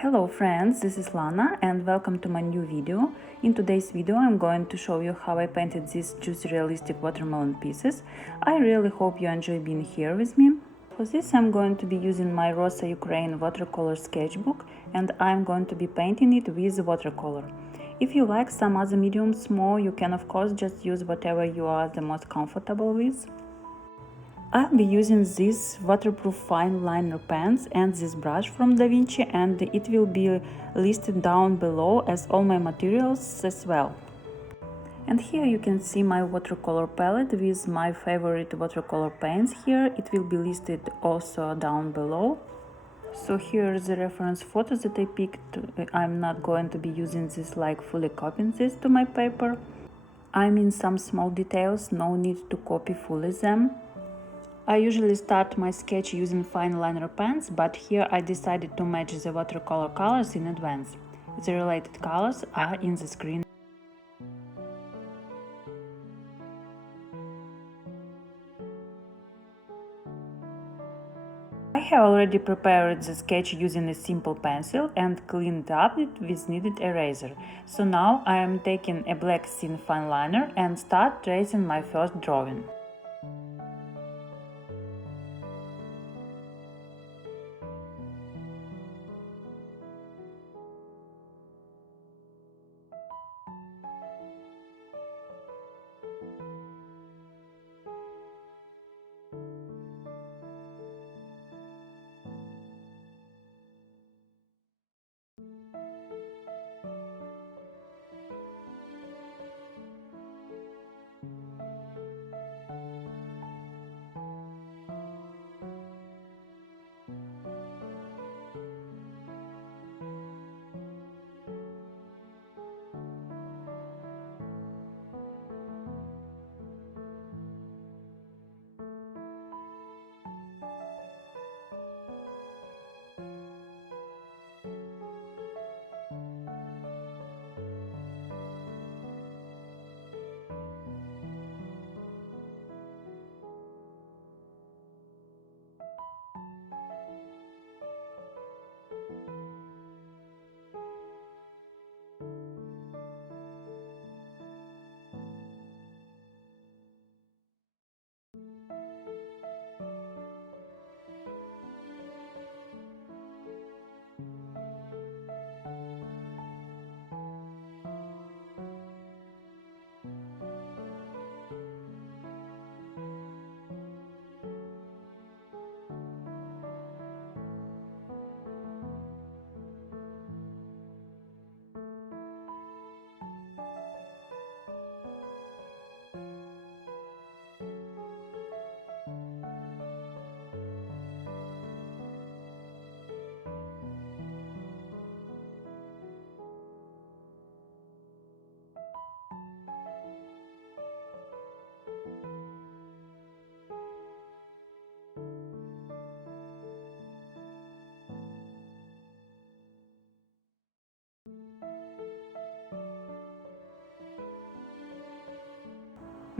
Hello friends, this is Lana and welcome to my new video. In today's video I'm going to show you how I painted these juicy realistic watermelon pieces. I really hope you enjoy being here with me. For this I'm going to be using my Rosa Ukraine watercolor sketchbook and I'm going to be painting it with watercolor. If you like some other mediums more, you can of course just use whatever you are the most comfortable with. I'll be using these waterproof fine liner pens and this brush from daVinci, and it will be listed down below as all my materials as well. And here you can see my watercolor palette with my favorite watercolor paints here. It will be listed also down below. So here is the reference photos that I picked. I'm not going to be using this like fully copying this to my paper. I mean some small details, no need to copy fully them. I usually start my sketch using fine liner pens, but here I decided to match the watercolor colors in advance. The related colors are in the screen. I have already prepared the sketch using a simple pencil and cleaned up it with needed eraser. So now I am taking a black thin fine liner and start tracing my first drawing.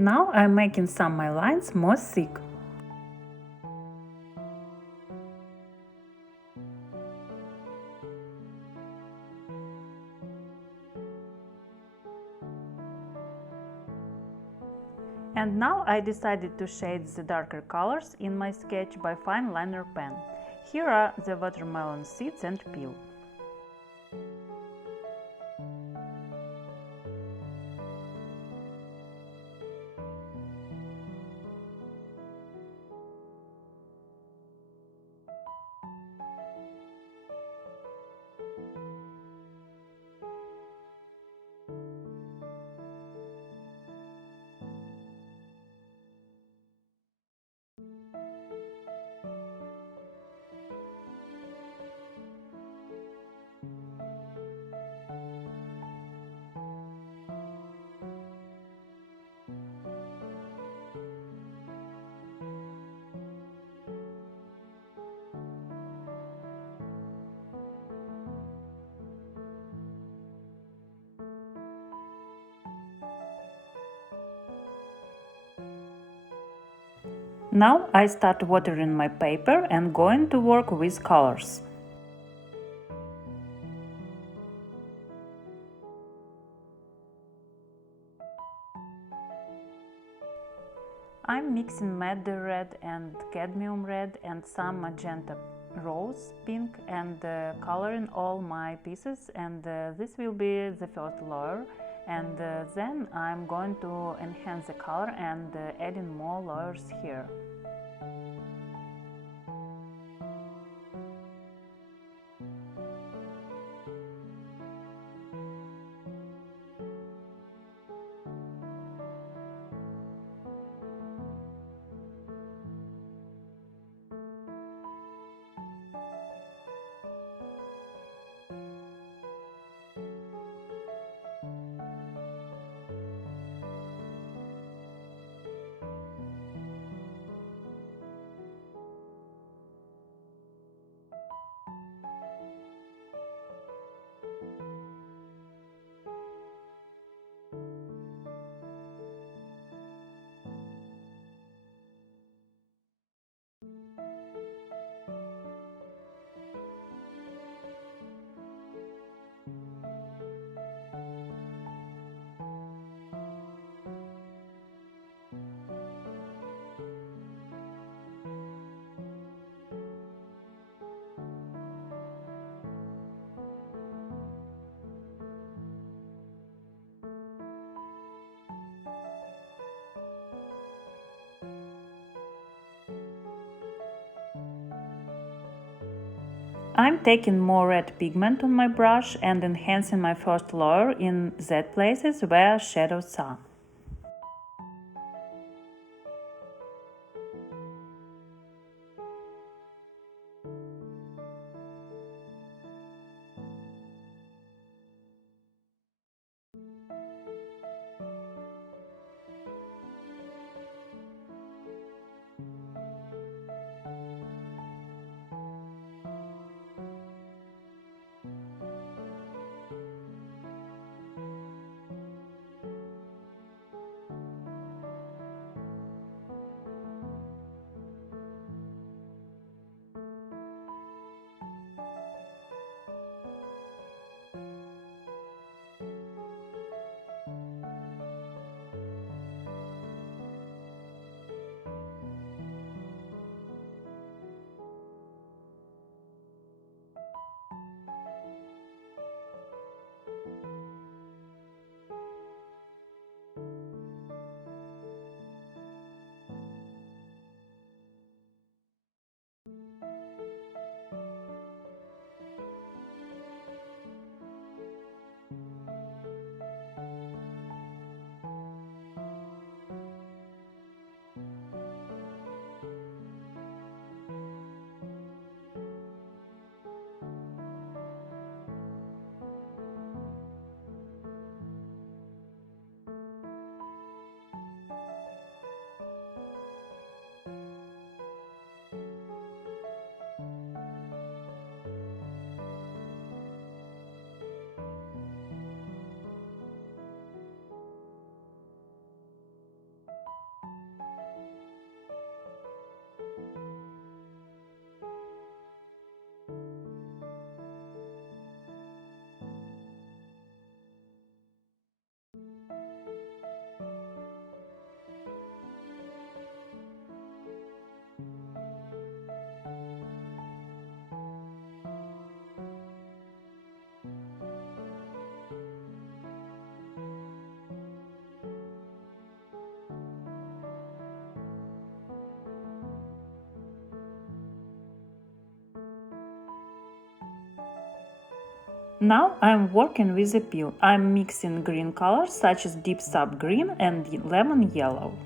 Now I'm making some my lines more thick. And now I decided to shade the darker colors in my sketch by fine liner pen. Here are the watermelon seeds and peel. Now I start watering my paper and going to work with colors. I'm mixing madder red and cadmium red and some magenta rose pink and coloring all my pieces, and this will be the first layer, and then I'm going to enhance the color and adding more layers here. I'm taking more red pigment on my brush and enhancing my first layer in that places where shadows are. Now I'm working with a peel. I'm mixing green colors such as deep sap green and lemon yellow.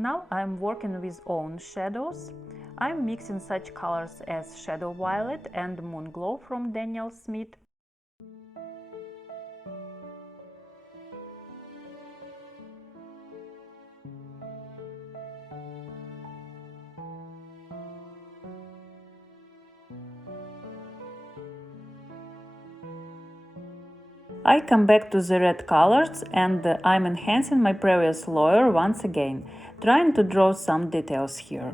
Now I'm working with own shadows. I'm mixing such colors as Shadow Violet and Moonglow from Daniel Smith. I come back to the red colors and I'm enhancing my previous layer once again, trying to draw some details here.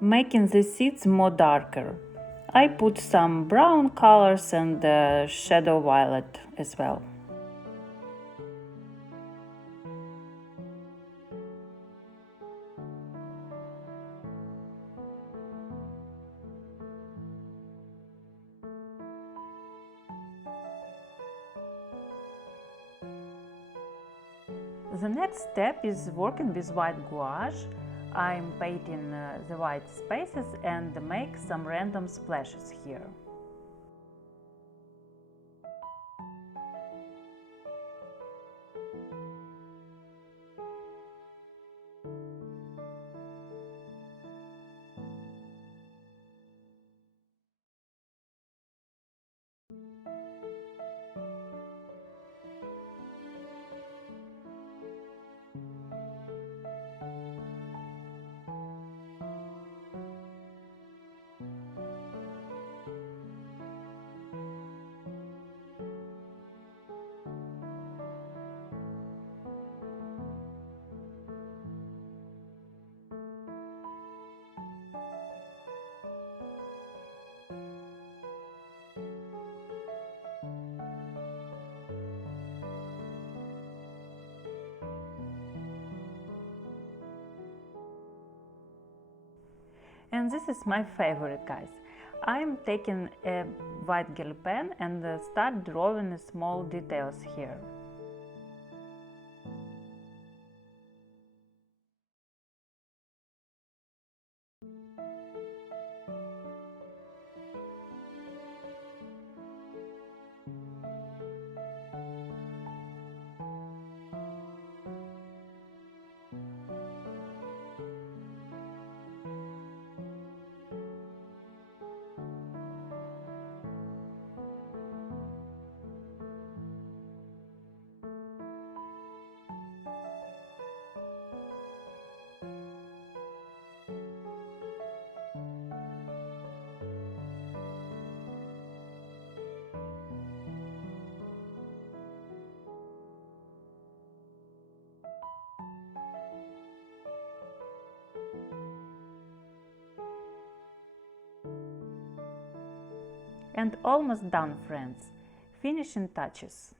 Making the seeds more darker. I put some brown colors and shadow violet as well. The next step is working with white gouache. I'm painting the white spaces and make some random splashes here. And this is my favorite, guys. I'm taking a white gel pen and start drawing small details here. And almost done, friends. Finishing touches.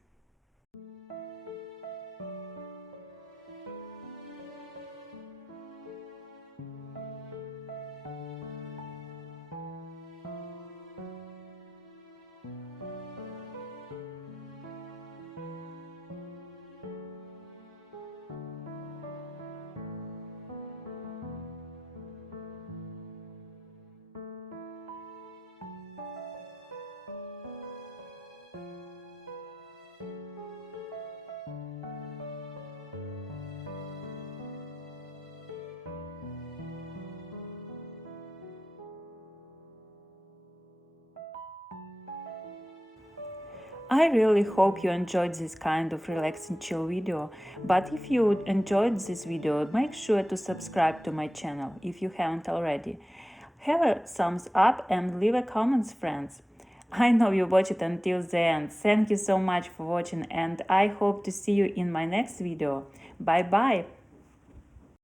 I really hope you enjoyed this kind of relaxing chill video, but if you enjoyed this video, make sure to subscribe to my channel if you haven't already. Have a thumbs up and leave a comment, friends. I know you watched it until the end. Thank you so much for watching, and I hope to see you in my next video. Bye bye!